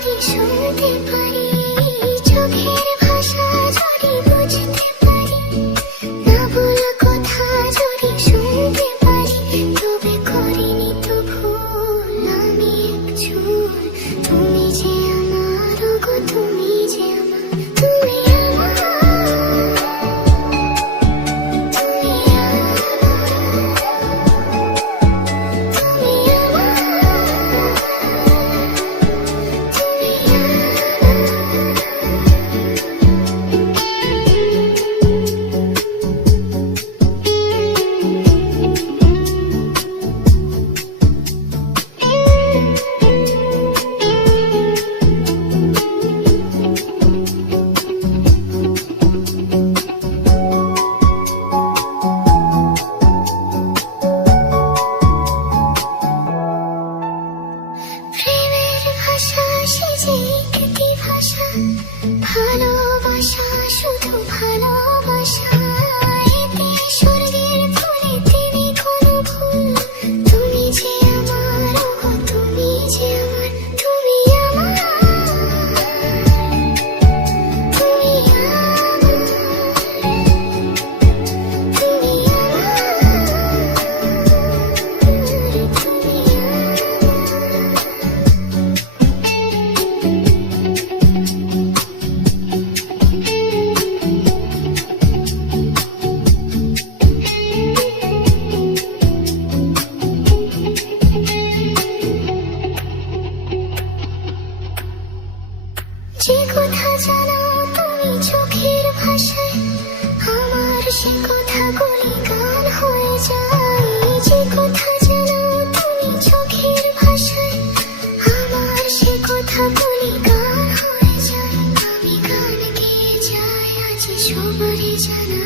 যদি শুনতে পারি, চোখের ভাষা যদি বুঝতে পারি, না বলা কথা যদি শুনতে পারি, তবে করিনি তো ভুল আমি একজন। তুমি যে আমার গো, তুমি যে আমার, তুমি আমার, তুমি প্রেমের ভাষা সে যে একটি ভাষা, ভালোবাসা শুধু ভালোবাসা, এতে স্বর্গের ফুলে তিনি কোনো ভুল। তুমি যে আমার গো, তুমি যে আমার, তুমি আমার, তুমি আমার, তুমি যে কথা জানাও তুমি চোখের ভাষায়, আমার সে কথাগুলি গান হয়ে যায়। যে কথা জানাও তুমি চোখের ভাষায়, আমার সে কথাগুলি গান হয়ে যায়। আমি গান গেয়ে যাই আজ সবারই জানা।